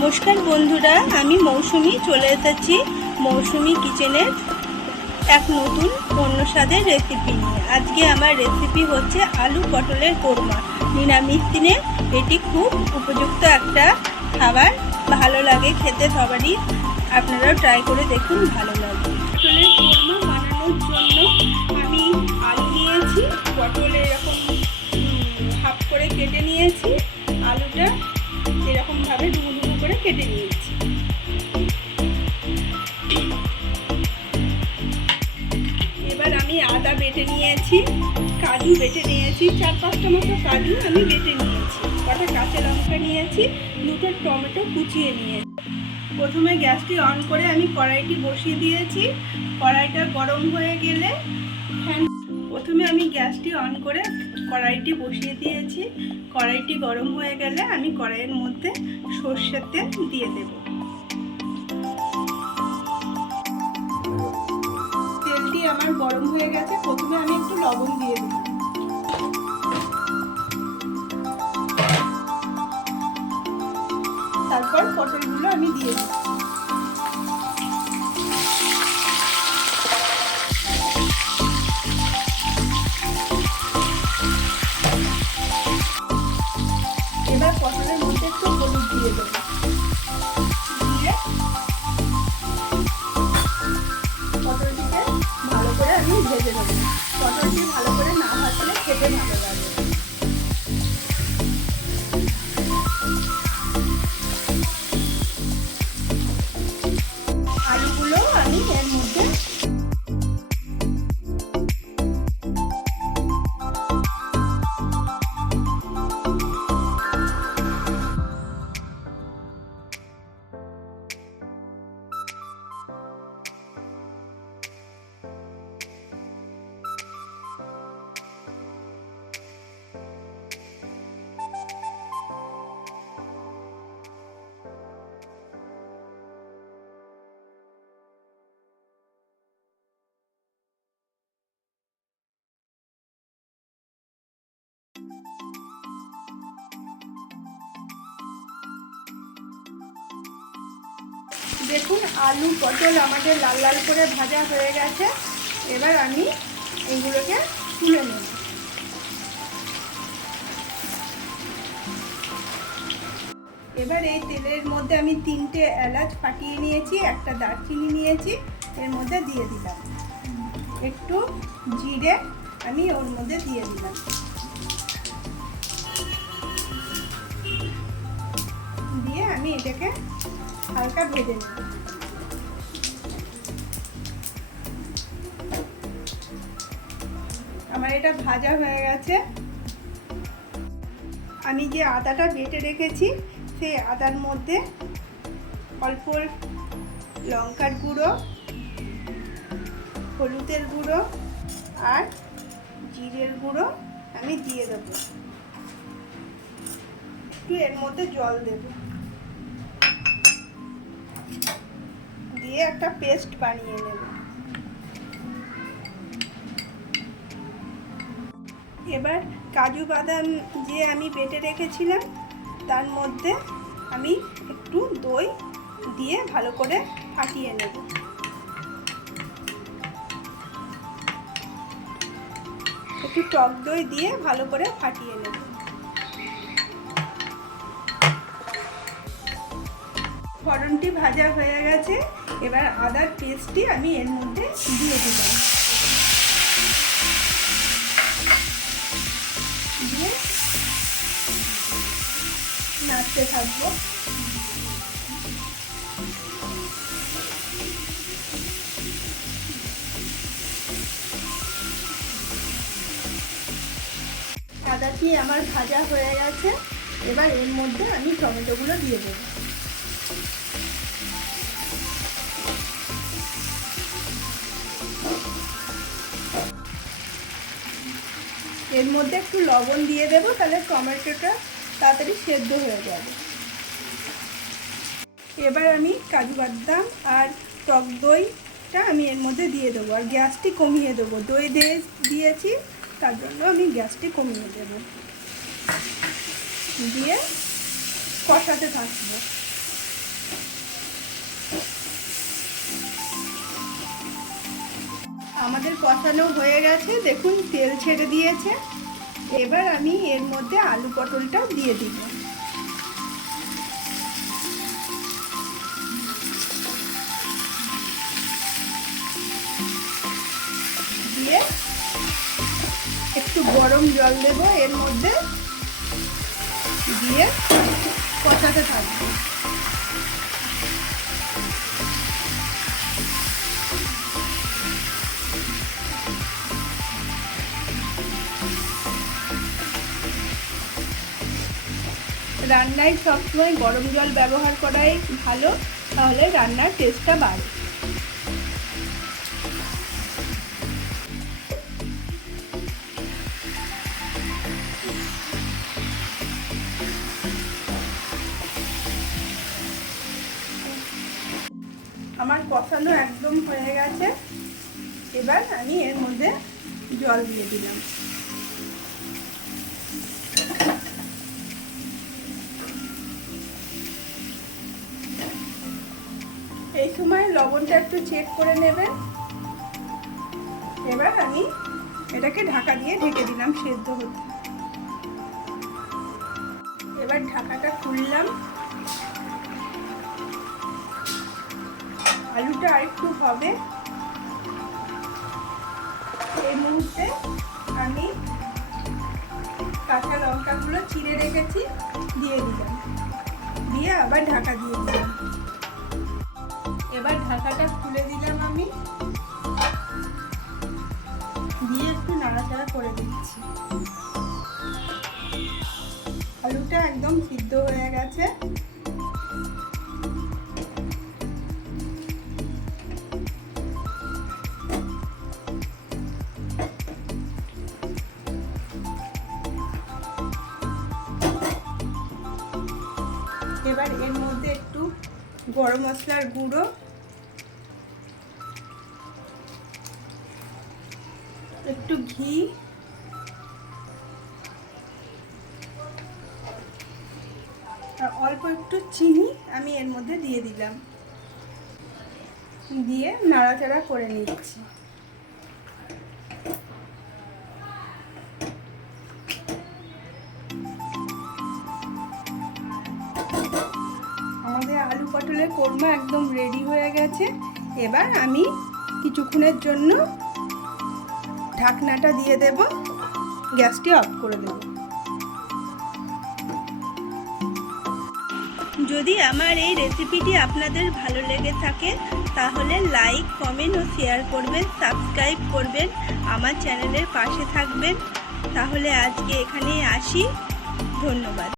নমস্কার বন্ধুরা, আমি মৌসুমি চলে এসেছি মৌসুমি কিচেনের এক নতুন অন্য স্বাদের রেসিপি নিয়ে। আজকে আমার রেসিপি হচ্ছে আলু পটলের কোরমা। নিরামিষ দিনে এটি খুব উপযুক্ত একটা খাবার, ভালো লাগে খেতে সবারই। আপনারাও ট্রাই করে দেখুন, ভালো লাগে। পটলের কোরমা বানানোর জন্য আমি আলু নিয়েছি পটল এরকম হাফ করে কেটে নিয়েছি। আলুটা এরকমভাবে ডুবো কেটে নিয়েছি এবার আমি আদা বেটে নিয়েছি, কাজু বেটে নিয়েছি, চার পাঁচটা মতো কাজু আমি বেটে নিয়েছি, কটা কাঁচা লঙ্কা নিয়েছি, দুটো টমেটো কুচিয়ে নিয়েছি। প্রথমে গ্যাসটি অন করে আমি কড়াইটি বসিয়ে দিয়েছি, কড়াইটা গরম হয়ে গেলে ফ্যান প্রথমে আমি গ্যাসটি অন করে কড়াইটি বসিয়ে দিয়েছি। কড়াইটি গরম হয়ে গেলে আমি কড়াইয়ের মধ্যে সর্ষের তেল দিয়ে দেব। তেলটি আমার গরম হয়ে গেছে। প্রথমে আমি একটু লবণ দিয়ে দেব। তারপর পটলগুলো আমি দিয়ে দেব। দেখুন, আলু, পটল আমাদের লাল লাল করে ভাজা হয়ে গেছে। এবার আমি এইগুলোকে তুলে নেব। এবার এই তেলের মধ্যে আমি তিনটে এলাচ ফাটিয়ে নিয়েছি, একটা দারচিনি নিয়েছি, এর মধ্যে দিয়ে দিলাম। একটু জিরে আমি ওর মধ্যে দিয়ে দিলাম। দিয়ে আমি এটাকে হালকা ভেজে নেব আমার এটা ভাজা হয়ে গেছে। আমি যে আদাটা বেটে রেখেছি, সেই আদার মধ্যে অল্প লঙ্কার গুঁড়ো, হলুদের গুঁড়ো আর জিরের গুঁড়ো আমি দিয়ে দেবো। একটু এর মধ্যে জল দেবো। দিয়ে একটা পেস্ট বানিয়ে নেব। এবার কাজু বাদাম যে আমি বেটে রেখেছিলাম, তার মধ্যে আমি একটু দই দিয়ে ভালো করে ফাটিয়ে নেব। একটু টক দই দিয়ে ভালো করে ফাটিয়ে নেব। ফড়নটি ভাজা হয়ে গেছে। এবার আদার পেস্টটি আমি এর মধ্যে দিয়ে দিলাম দিয়ে নাড়তে থাকব। আদাটি আমার ভাজা হয়ে গেছে। এবার এর মধ্যে আমি টমেটোগুলো দিয়ে দেবো। এর মধ্যে একটু লবণ দিয়ে দেবো, তাহলে টমেটোটা তাড়াতাড়ি সেদ্ধ হয়ে যাবে। এবার আমি কাজু বাদাম আর টক দইটা আমি এর মধ্যে দিয়ে দেবো, আর গ্যাসটি কমিয়ে দেবো। দই দিয়ে দিয়েছি, তার জন্য আমি গ্যাসটি কমিয়ে দেবো। দিয়ে কষাতে থাকব। আমাদের কষানো হয়ে গেছে। দেখুন, তেল ছেড়ে দিয়েছে। এবার আমি এর মধ্যে আলু পটলটা দিয়ে দিব। দিয়ে একটু গরম জল দেব এর মধ্যে। দিয়ে কষাতে থাকব। রান্নায় সবসময় গরম জল ব্যবহার করাই ভালো, তাহলে রান্নার টেস্টটা বাড়ে। আমার কষানো একদম হয়ে গেছে। এবার আমি এর মধ্যে জল দিয়ে দিলাম। সময় লবণটা একটু চেক করে নেবেন। এবার আমি এটাকে ঢাকা দিয়ে ঢেকে দিলাম, সেদ্ধ হতে। এবার ঢাকাটা খুললাম। আলুটা আরেকটু হবে। এই মুহূর্তে আমি কাঁচা লঙ্কাগুলো চিড়ে রেখেছি, দিয়ে দিলাম। দিয়ে আবার ঢাকা দিয়ে দিলাম। এবার ঢাকাটা খুলে দিলাম আমি। দিয়ে একটু নাড়াচাড়া করে দিচ্ছি। আলুটা একদম সিদ্ধ হয়ে গেছে। এবার এর মধ্যে একটু গরম মশলার গুঁড়ো। একটু ঘি। আর অল্প একটু চিনি আমি এর মধ্যে দিয়ে দিলাম। দিয়ে নাড়াচাড়া করে নিচ্ছি। পটলের কোরমা একদম রেডি হয়ে গেছে। এবার আমি কিছুক্ষণের জন্য ঢাকনাটা দিয়ে দেব, গ্যাসটি অফ করে দেব। যদি আমার এই রেসিপিটি আপনাদের ভালো লেগে থাকে, তাহলে লাইক কমেন্ট ও শেয়ার করবেন সাবস্ক্রাইব করবেন, আমার চ্যানেলের পাশে থাকবেন। তাহলে আজকে এখানেই আসি। ধন্যবাদ।